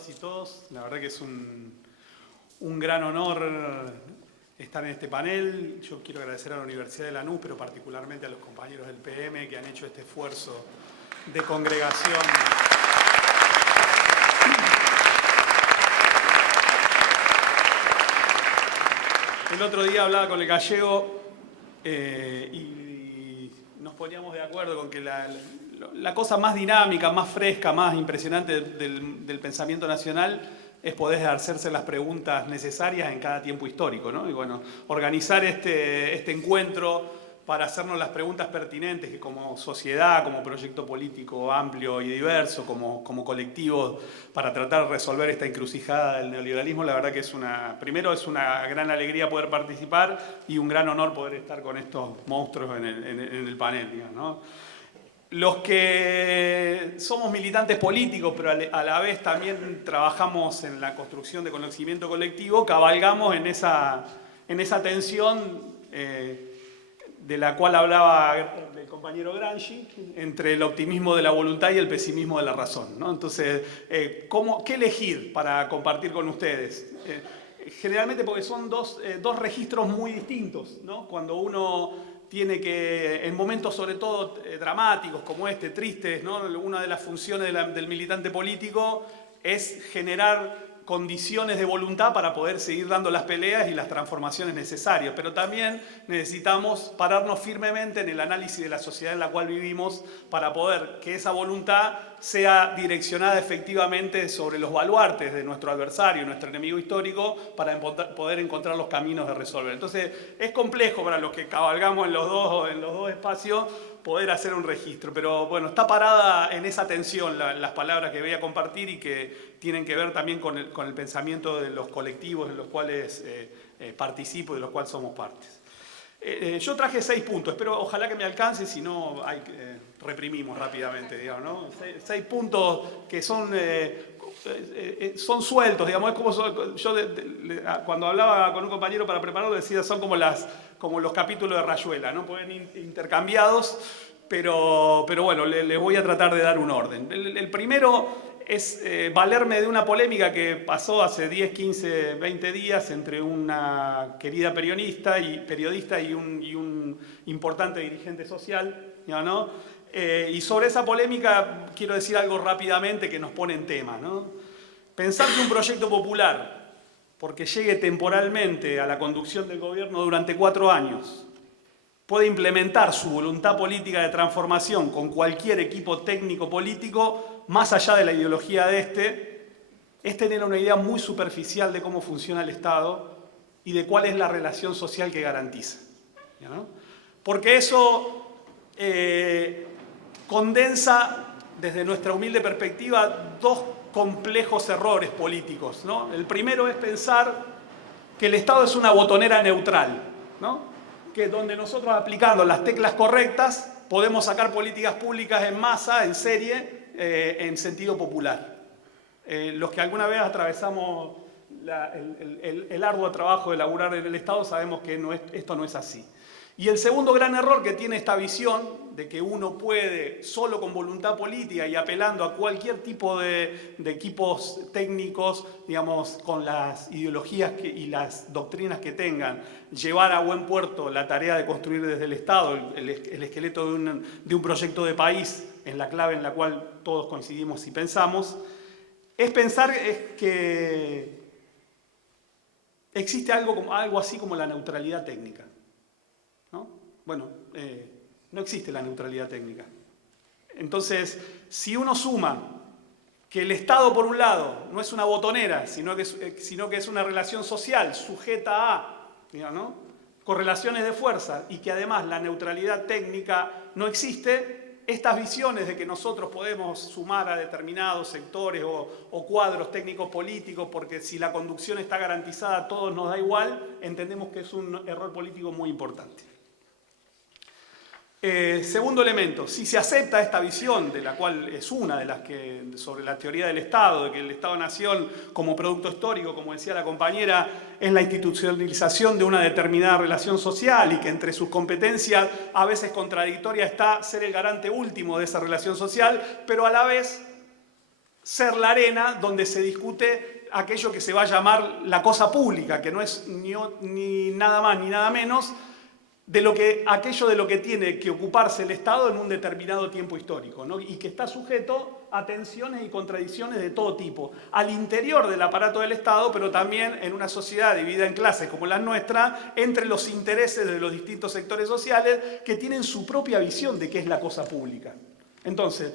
todas y todos. La verdad que es un gran honor estar en este panel. Yo quiero agradecer a la Universidad de Lanús, pero particularmente a los compañeros del PM que han hecho este esfuerzo de congregación. El otro día hablaba con el gallego y nos poníamos de acuerdo con que la cosa más dinámica, más fresca, más impresionante del pensamiento nacional es poder hacerse las preguntas necesarias en cada tiempo histórico, ¿no? Y bueno, organizar este encuentro para hacernos las preguntas pertinentes que como sociedad, como proyecto político amplio y diverso, como colectivo, para tratar de resolver esta encrucijada del neoliberalismo, la verdad que primero es una gran alegría poder participar y un gran honor poder estar con estos monstruos en el panel, digamos, ¿no? Los que somos militantes políticos, pero a la vez también trabajamos en la construcción de conocimiento colectivo, cabalgamos en esa tensión de la cual hablaba el compañero Gramsci, entre el optimismo de la voluntad y el pesimismo de la razón, ¿no? Entonces, ¿qué elegir para compartir con ustedes? Generalmente porque son dos registros muy distintos, ¿no? Cuando uno tiene que, en momentos sobre todo dramáticos como este, tristes, ¿no? Una de las funciones del militante político es generar condiciones de voluntad para poder seguir dando las peleas y las transformaciones necesarias, pero también necesitamos pararnos firmemente en el análisis de la sociedad en la cual vivimos para poder que esa voluntad sea direccionada efectivamente sobre los baluartes de nuestro adversario, nuestro enemigo histórico, para poder encontrar los caminos de resolver. Entonces, es complejo para los que cabalgamos en los dos espacios poder hacer un registro, pero bueno, está parada en esa tensión las palabras que voy a compartir y que tienen que ver también con el pensamiento de los colectivos en los cuales participo y de los cuales somos partes. Yo traje 6 puntos, espero ojalá que me alcance, si no reprimimos rápidamente, digamos, ¿no? 6 puntos que son sueltos, digamos, es como yo cuando hablaba con un compañero para prepararlo decía, son como los capítulos de Rayuela, ¿no? Pueden ir intercambiados, pero bueno, les voy a tratar de dar un orden. El primero es valerme de una polémica que pasó hace 10, 15, 20 días entre una querida periodista y un importante dirigente social, ¿no? Y sobre esa polémica quiero decir algo rápidamente que nos pone en tema, ¿no? Pensar que un proyecto popular, porque llegue temporalmente a la conducción del gobierno durante 4 años, puede implementar su voluntad política de transformación con cualquier equipo técnico político, más allá de la ideología de es tener una idea muy superficial de cómo funciona el Estado y de cuál es la relación social que garantiza, ¿no? Porque eso condensa, desde nuestra humilde perspectiva, 2 complejos errores políticos, ¿no? El primero es pensar que el Estado es una botonera neutral, ¿no? Que donde nosotros aplicando las teclas correctas podemos sacar políticas públicas en masa, en serie, en sentido popular. Los que alguna vez atravesamos el arduo trabajo de laburar en el Estado sabemos que esto no es así. Y el segundo gran error que tiene esta visión de que uno puede, solo con voluntad política y apelando a cualquier tipo de equipos técnicos, digamos, con las ideologías y las doctrinas que tengan, llevar a buen puerto la tarea de construir desde el Estado el esqueleto de un proyecto de país en la clave en la cual todos coincidimos y pensamos, es pensar que existe algo así como la neutralidad técnica, ¿no? Bueno, no existe la neutralidad técnica. Entonces, si uno suma que el Estado, por un lado, no es una botonera, sino que es una relación social sujeta a, digamos, ¿no?, correlaciones de fuerza, y que además la neutralidad técnica no existe, estas visiones de que nosotros podemos sumar a determinados sectores o cuadros técnicos políticos, porque si la conducción está garantizada a todos nos da igual, entendemos que es un error político muy importante. Segundo elemento, si se acepta esta visión, de la cual es una de las que, sobre la teoría del Estado, de que el Estado-Nación como producto histórico, como decía la compañera, es la institucionalización de una determinada relación social y que entre sus competencias a veces contradictoria está ser el garante último de esa relación social, pero a la vez ser la arena donde se discute aquello que se va a llamar la cosa pública, que no es ni nada más ni nada menos aquello de lo que tiene que ocuparse el Estado en un determinado tiempo histórico, ¿no? Y que está sujeto a tensiones y contradicciones de todo tipo, al interior del aparato del Estado, pero también en una sociedad dividida en clases como la nuestra, entre los intereses de los distintos sectores sociales que tienen su propia visión de qué es la cosa pública. Entonces,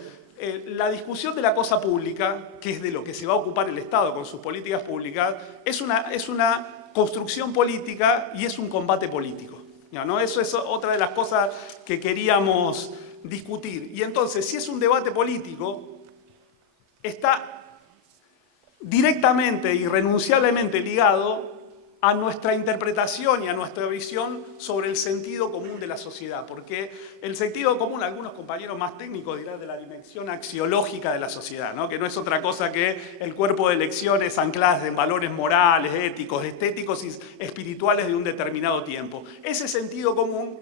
la discusión de la cosa pública, que es de lo que se va a ocupar el Estado con sus políticas públicas, es una construcción política y es un combate político, ¿no? Eso es otra de las cosas que queríamos discutir. Y entonces, si es un debate político, está directamente, irrenunciablemente ligado a nuestra interpretación y a nuestra visión sobre el sentido común de la sociedad, porque el sentido común, algunos compañeros más técnicos dirán de la dimensión axiológica de la sociedad, ¿no? Que no es otra cosa que el cuerpo de elecciones ancladas en valores morales, éticos, estéticos y espirituales de un determinado tiempo. Ese sentido común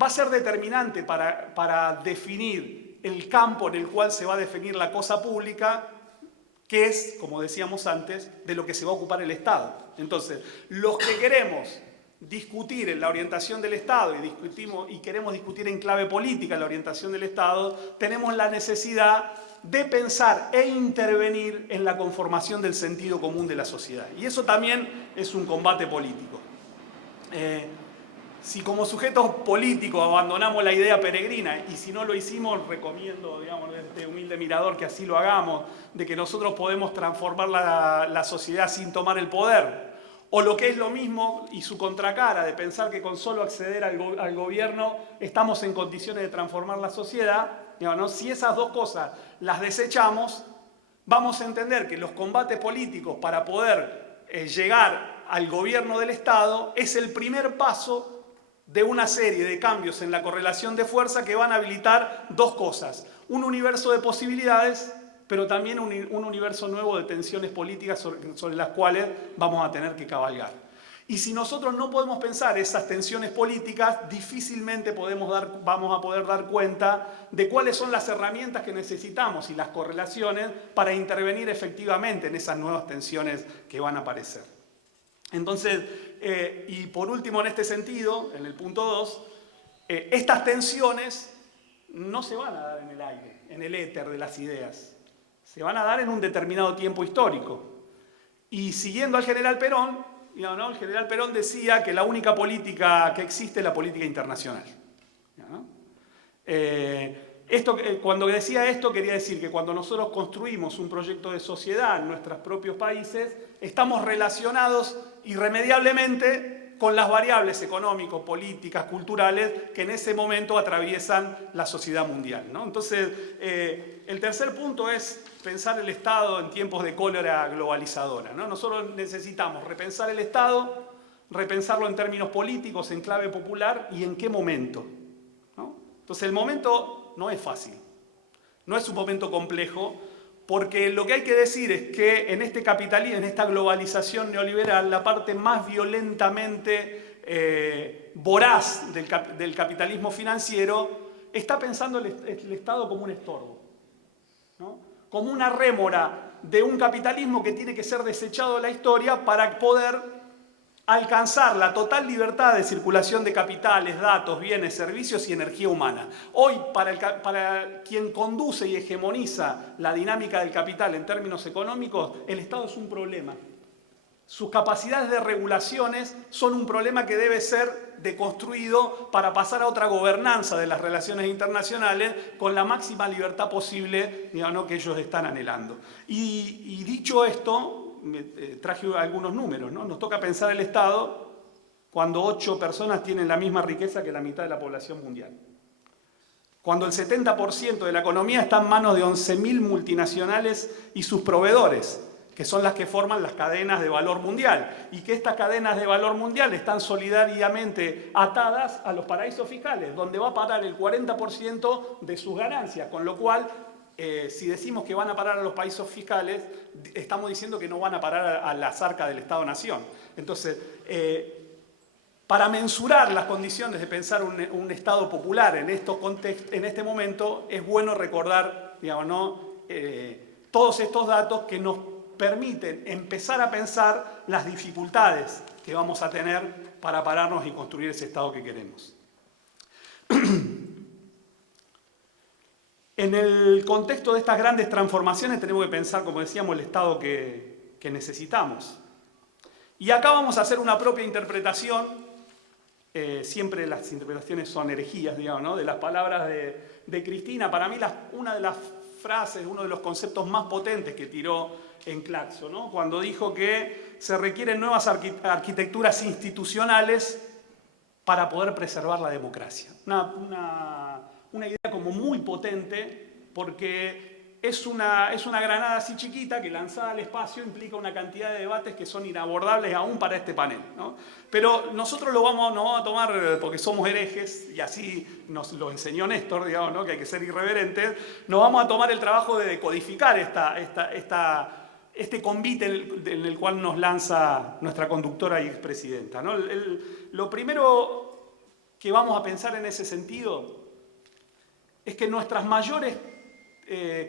va a ser determinante para definir el campo en el cual se va a definir la cosa pública, que es, como decíamos antes, de lo que se va a ocupar el Estado. Entonces, los que queremos discutir en la orientación del Estado y queremos discutir en clave política la orientación del Estado, tenemos la necesidad de pensar e intervenir en la conformación del sentido común de la sociedad. Y eso también es un combate político. Si como sujetos políticos abandonamos la idea peregrina, y si no lo hicimos, recomiendo, digamos, de este humilde mirador que así lo hagamos, de que nosotros podemos transformar la sociedad sin tomar el poder, o lo que es lo mismo y su contracara, de pensar que con solo acceder al gobierno estamos en condiciones de transformar la sociedad, digamos, ¿no? Si esas dos cosas las desechamos, vamos a entender que los combates políticos para poder llegar al gobierno del Estado es el primer paso de una serie de cambios en la correlación de fuerza que van a habilitar dos cosas: un universo de posibilidades, pero también un universo nuevo de tensiones políticas sobre las cuales vamos a tener que cabalgar. Y si nosotros no podemos pensar esas tensiones políticas, difícilmente vamos a poder dar cuenta de cuáles son las herramientas que necesitamos y las correlaciones para intervenir efectivamente en esas nuevas tensiones que van a aparecer. Entonces, y por último en este sentido, en el punto 2, estas tensiones no se van a dar en el aire, en el éter de las ideas. Se van a dar en un determinado tiempo histórico. Y siguiendo al general Perón, ¿no? El general Perón decía que la única política que existe es la política internacional, ¿no? Cuando decía esto, quería decir que cuando nosotros construimos un proyecto de sociedad en nuestros propios países, estamos relacionados irremediablemente con las variables económicas, políticas, culturales que en ese momento atraviesan la sociedad mundial, ¿no? Entonces, el tercer punto es pensar el Estado en tiempos de cólera globalizadora, ¿no? Nosotros necesitamos repensar el Estado, repensarlo en términos políticos, en clave popular y en qué momento, ¿no? Entonces, el momento no es fácil, no es un momento complejo, porque lo que hay que decir es que en este capitalismo, en esta globalización neoliberal, la parte más violentamente voraz del capitalismo financiero está pensando el Estado como un estorbo, ¿no? Como una rémora de un capitalismo que tiene que ser desechado de la historia para poder alcanzar la total libertad de circulación de capitales, datos, bienes, servicios y energía humana. Hoy, para quien conduce y hegemoniza la dinámica del capital en términos económicos, el Estado es un problema. Sus capacidades de regulaciones son un problema que debe ser deconstruido para pasar a otra gobernanza de las relaciones internacionales con la máxima libertad posible, digamos, que ellos están anhelando. Y dicho esto, traje algunos números, ¿no? Nos toca pensar el Estado cuando 8 personas tienen la misma riqueza que la mitad de la población mundial. Cuando el 70% de la economía está en manos de 11.000 multinacionales y sus proveedores, que son las que forman las cadenas de valor mundial, y que estas cadenas de valor mundial están solidariamente atadas a los paraísos fiscales, donde va a parar el 40% de sus ganancias, con lo cual si decimos que van a parar a los paraísos fiscales, estamos diciendo que no van a parar a las arcas del Estado-Nación. Entonces, para mensurar las condiciones de pensar un Estado popular en este momento, es bueno recordar, digamos, ¿no? todos estos datos que nos permiten empezar a pensar las dificultades que vamos a tener para pararnos y construir ese Estado que queremos. En el contexto de estas grandes transformaciones tenemos que pensar, como decíamos, el Estado que necesitamos. Y acá vamos a hacer una propia interpretación, siempre las interpretaciones son herejías, digamos, ¿no? De las palabras de Cristina. Para mí una de las frases, uno de los conceptos más potentes que tiró en Claxo, ¿no? Cuando dijo que se requieren nuevas arquitecturas institucionales para poder preservar la democracia. Una idea como muy potente, porque es una granada así chiquita que lanzada al espacio implica una cantidad de debates que son inabordables aún para este panel, ¿no? Pero nosotros no vamos a tomar, porque somos herejes, y así nos lo enseñó Néstor, digamos, ¿no? Que hay que ser irreverentes, nos vamos a tomar el trabajo de decodificar este convite en el cual nos lanza nuestra conductora y expresidenta, ¿no? Lo primero que vamos a pensar en ese sentido es que nuestras mayores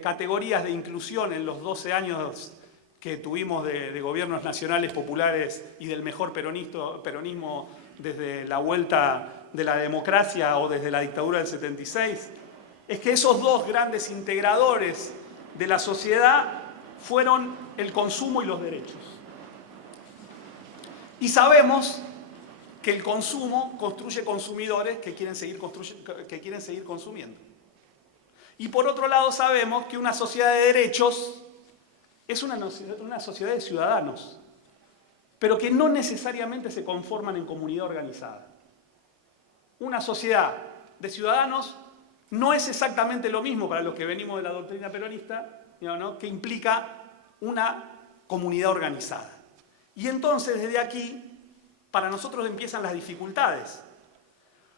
categorías de inclusión en los 12 años que tuvimos de gobiernos nacionales populares y del mejor peronismo desde la vuelta de la democracia o desde la dictadura del 76, es que esos dos grandes integradores de la sociedad fueron el consumo y los derechos. Y sabemos que el consumo construye consumidores que quieren seguir consumiendo. Y por otro lado sabemos que una sociedad de derechos es una sociedad de ciudadanos, pero que no necesariamente se conforman en comunidad organizada. Una sociedad de ciudadanos no es exactamente lo mismo para los que venimos de la doctrina peronista, ¿no? Que implica una comunidad organizada. Y entonces desde aquí, para nosotros empiezan las dificultades.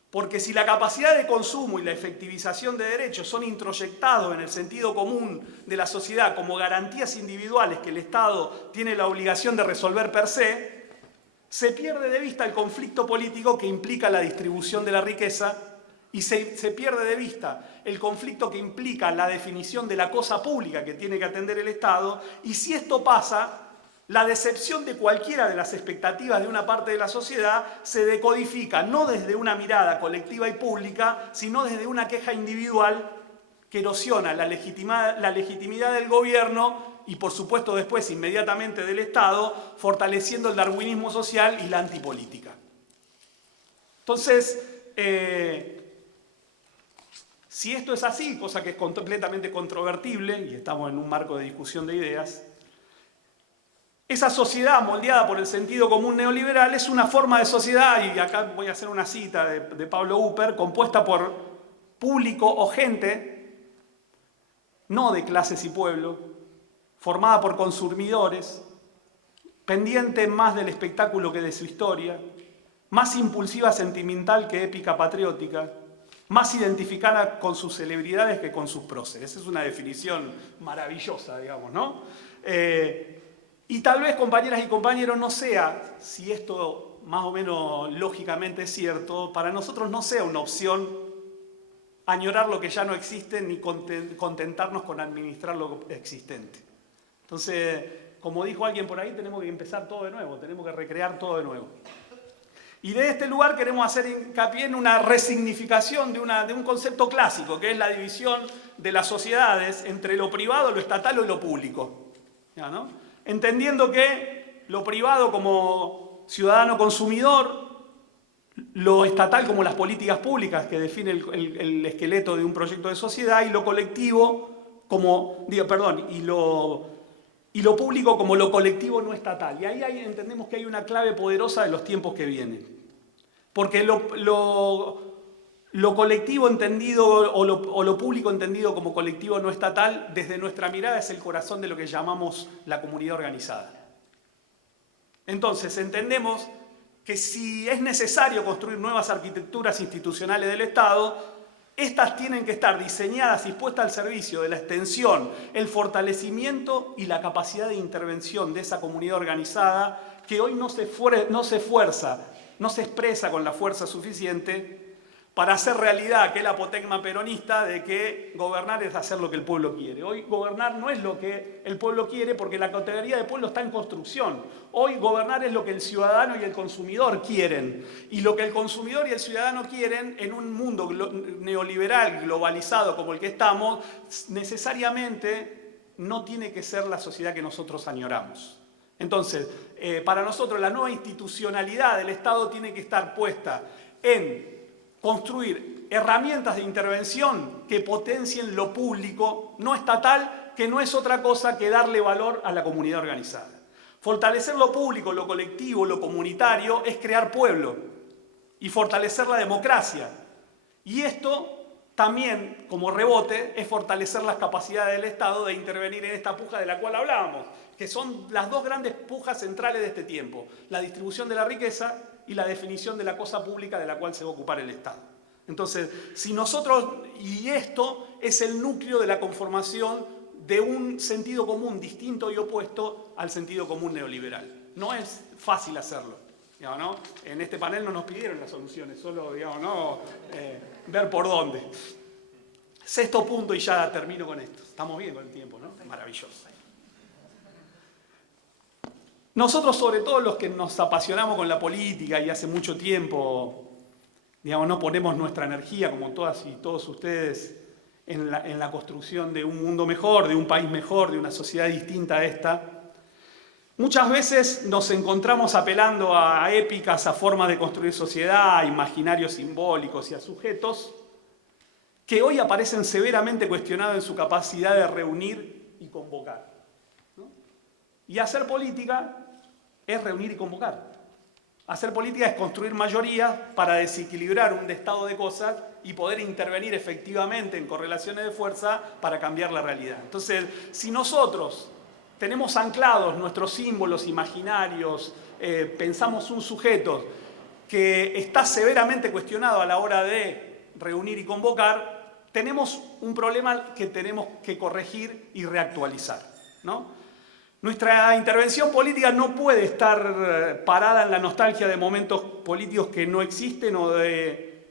Porque si la capacidad de consumo y la efectivización de derechos son introyectados en el sentido común de la sociedad como garantías individuales que el Estado tiene la obligación de resolver per se, se pierde de vista el conflicto político que implica la distribución de la riqueza y se pierde de vista el conflicto que implica la definición de la cosa pública que tiene que atender el Estado, y si esto pasa, la decepción de cualquiera de las expectativas de una parte de la sociedad se decodifica no desde una mirada colectiva y pública, sino desde una queja individual que erosiona la legitimidad del gobierno y, por supuesto, después inmediatamente del Estado, fortaleciendo el darwinismo social y la antipolítica. Entonces, si esto es así, cosa que es completamente controvertible, y estamos en un marco de discusión de ideas, esa sociedad moldeada por el sentido común neoliberal es una forma de sociedad, y acá voy a hacer una cita de Pablo Upper, compuesta por público o gente, no de clases y pueblo, formada por consumidores, pendiente más del espectáculo que de su historia, más impulsiva sentimental que épica patriótica, más identificada con sus celebridades que con sus próceres. Esa es una definición maravillosa, digamos, ¿no? Y tal vez, compañeras y compañeros, no sea, si esto más o menos lógicamente es cierto, para nosotros no sea una opción añorar lo que ya no existe ni contentarnos con administrar lo existente. Entonces, como dijo alguien por ahí, tenemos que empezar todo de nuevo, tenemos que recrear todo de nuevo. Y de este lugar queremos hacer hincapié en una resignificación de un concepto clásico, que es la división de las sociedades entre lo privado, lo estatal y lo público, ¿ya, no? Entendiendo que lo privado como ciudadano consumidor, lo estatal como las políticas públicas que define el esqueleto de un proyecto de sociedad, y lo colectivo como, y lo público como lo colectivo no estatal. Y ahí entendemos que hay una clave poderosa de los tiempos que vienen. Porque lo colectivo entendido o lo público entendido como colectivo no estatal, desde nuestra mirada es el corazón de lo que llamamos la comunidad organizada. Entonces entendemos que si es necesario construir nuevas arquitecturas institucionales del Estado, estas tienen que estar diseñadas y puestas al servicio de la extensión, el fortalecimiento y la capacidad de intervención de esa comunidad organizada que hoy no se expresa con la fuerza suficiente para hacer realidad aquel apotegma peronista de que gobernar es hacer lo que el pueblo quiere. Hoy gobernar no es lo que el pueblo quiere porque la categoría de pueblo está en construcción. Hoy gobernar es lo que el ciudadano y el consumidor quieren. Y lo que el consumidor y el ciudadano quieren en un mundo neoliberal, globalizado como el que estamos, necesariamente no tiene que ser la sociedad que nosotros añoramos. Entonces, para nosotros la nueva institucionalidad del Estado tiene que estar puesta en construir herramientas de intervención que potencien lo público, no estatal, que no es otra cosa que darle valor a la comunidad organizada. Fortalecer lo público, lo colectivo, lo comunitario es crear pueblo y fortalecer la democracia. Y esto también, como rebote, es fortalecer las capacidades del Estado de intervenir en esta puja de la cual hablábamos, que son las dos grandes pujas centrales de este tiempo, la distribución de la riqueza y la definición de la cosa pública de la cual se va a ocupar el Estado. Entonces, si nosotros, y esto es el núcleo de la conformación de un sentido común distinto y opuesto al sentido común neoliberal. No es fácil hacerlo. Digamos, ¿no? En este panel no nos pidieron las soluciones, solo digamos, ¿no? Ver por dónde. Sexto punto y ya termino con esto. Estamos bien con el tiempo, ¿no? Maravilloso. Nosotros, sobre todo los que nos apasionamos con la política y hace mucho tiempo, digamos, no ponemos nuestra energía, como todas y todos ustedes, en la construcción de un mundo mejor, de un país mejor, de una sociedad distinta a esta, muchas veces nos encontramos apelando a épicas, a formas de construir sociedad, a imaginarios simbólicos y a sujetos que hoy aparecen severamente cuestionados en su capacidad de reunir y convocar, ¿no? Y hacer política es reunir y convocar. Hacer política es construir mayorías para desequilibrar un estado de cosas y poder intervenir efectivamente en correlaciones de fuerza para cambiar la realidad. Entonces, si nosotros tenemos anclados nuestros símbolos imaginarios, pensamos un sujeto que está severamente cuestionado a la hora de reunir y convocar, tenemos un problema que tenemos que corregir y reactualizar, ¿no? Nuestra intervención política no puede estar parada en la nostalgia de momentos políticos que no existen o de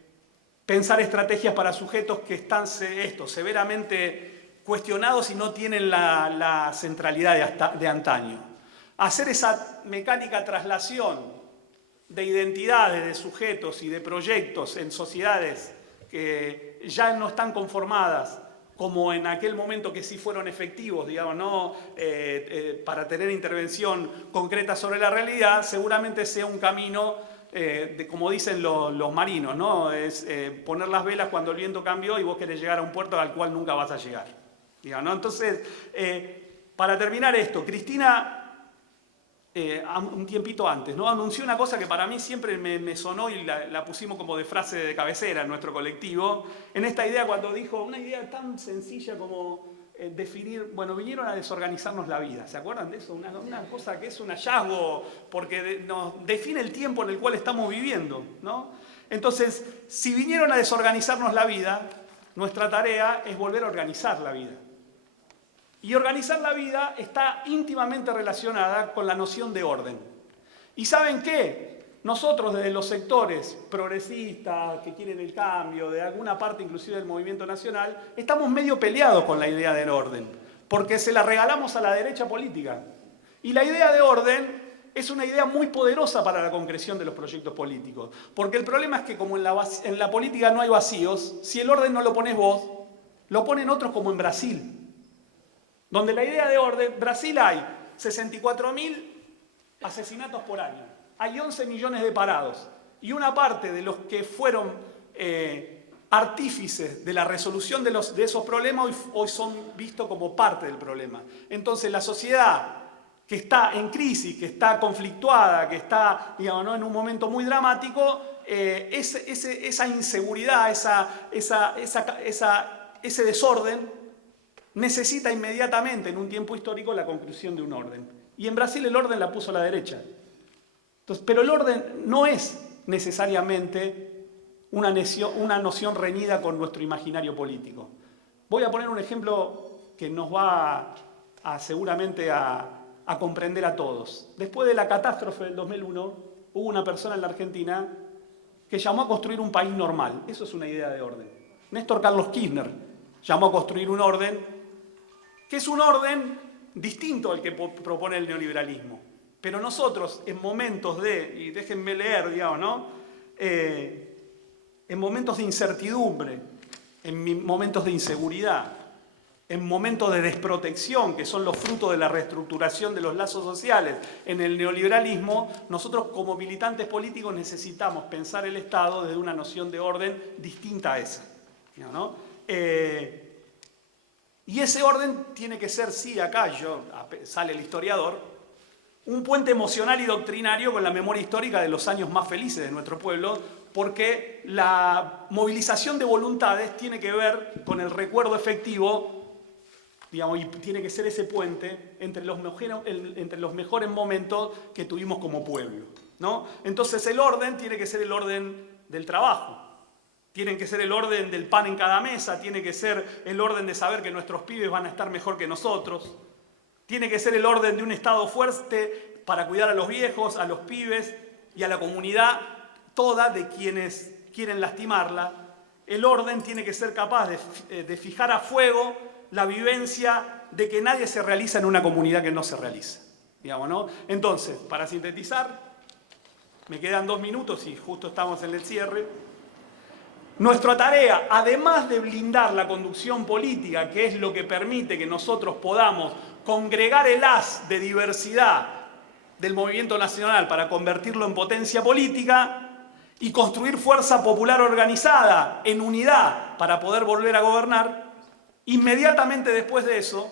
pensar estrategias para sujetos que están severamente cuestionados y no tienen la centralidad de antaño. Hacer esa mecánica traslación de identidades, de sujetos y de proyectos en sociedades que ya no están conformadas, como en aquel momento que sí fueron efectivos, digamos, ¿no? Para tener intervención concreta sobre la realidad, seguramente sea un camino, como dicen los marinos, ¿no? Es poner las velas cuando el viento cambió y vos querés llegar a un puerto al cual nunca vas a llegar. Digamos, ¿no? Entonces, para terminar esto, Cristina, un tiempito antes, ¿no? Anunció una cosa que para mí siempre me sonó y la pusimos como de frase de cabecera en nuestro colectivo, en esta idea cuando dijo una idea tan sencilla como definir, bueno, vinieron a desorganizarnos la vida, ¿se acuerdan de eso? Una cosa que es un hallazgo porque nos define el tiempo en el cual estamos viviendo, ¿no? Entonces, si vinieron a desorganizarnos la vida, nuestra tarea es volver a organizar la vida. Y organizar la vida está íntimamente relacionada con la noción de orden. ¿Y saben qué? Nosotros desde los sectores progresistas que quieren el cambio, de alguna parte inclusive del movimiento nacional, estamos medio peleados con la idea del orden, porque se la regalamos a la derecha política. Y la idea de orden es una idea muy poderosa para la concreción de los proyectos políticos, porque el problema es que como en la política no hay vacíos, si el orden no lo pones vos, lo ponen otros como en Brasil. Donde la idea de orden, Brasil hay 64.000 asesinatos por año, hay 11 millones de parados y una parte de los que fueron artífices de la resolución de esos problemas hoy son vistos como parte del problema. Entonces la sociedad que está en crisis, que está conflictuada, que está, digamos, ¿no? en un momento muy dramático, esa inseguridad, ese desorden necesita inmediatamente en un tiempo histórico la conclusión de un orden. Y en Brasil el orden la puso la derecha. Entonces, pero el orden no es necesariamente una noción reñida con nuestro imaginario político. Voy a poner un ejemplo que nos va seguramente a comprender a todos. Después de la catástrofe del 2001, hubo una persona en la Argentina que llamó a construir un país normal. Eso es una idea de orden. Néstor Carlos Kirchner llamó a construir un orden que es un orden distinto al que propone el neoliberalismo. Pero nosotros, en momentos y déjenme leer, digamos, ¿no? En momentos de incertidumbre, en momentos de inseguridad, en momentos de desprotección, que son los frutos de la reestructuración de los lazos sociales en el neoliberalismo, nosotros como militantes políticos necesitamos pensar el Estado desde una noción de orden distinta a esa, ¿no? Y ese orden tiene que ser, sí, acá sale el historiador, un puente emocional y doctrinario con la memoria histórica de los años más felices de nuestro pueblo, porque la movilización de voluntades tiene que ver con el recuerdo efectivo, digamos, y tiene que ser ese puente entre los mejores momentos que tuvimos como pueblo, ¿no? Entonces el orden tiene que ser el orden del trabajo, tiene que ser el orden del pan en cada mesa, tiene que ser el orden de saber que nuestros pibes van a estar mejor que nosotros, tiene que ser el orden de un Estado fuerte para cuidar a los viejos, a los pibes y a la comunidad toda de quienes quieren lastimarla. El orden tiene que ser capaz de fijar a fuego la vivencia de que nadie se realiza en una comunidad que no se realiza, digamos, ¿no? Entonces, para sintetizar, me quedan 2 minutos y justo estamos en el cierre. Nuestra tarea, además de blindar la conducción política, que es lo que permite que nosotros podamos congregar el haz de diversidad del movimiento nacional para convertirlo en potencia política y construir fuerza popular organizada en unidad para poder volver a gobernar, inmediatamente después de eso,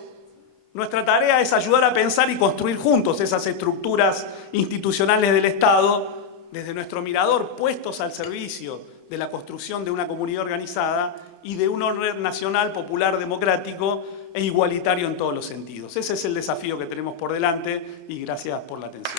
nuestra tarea es ayudar a pensar y construir juntos esas estructuras institucionales del Estado desde nuestro mirador, puestos al servicio de la construcción de una comunidad organizada y de un orden nacional, popular, democrático e igualitario en todos los sentidos. Ese es el desafío que tenemos por delante y gracias por la atención.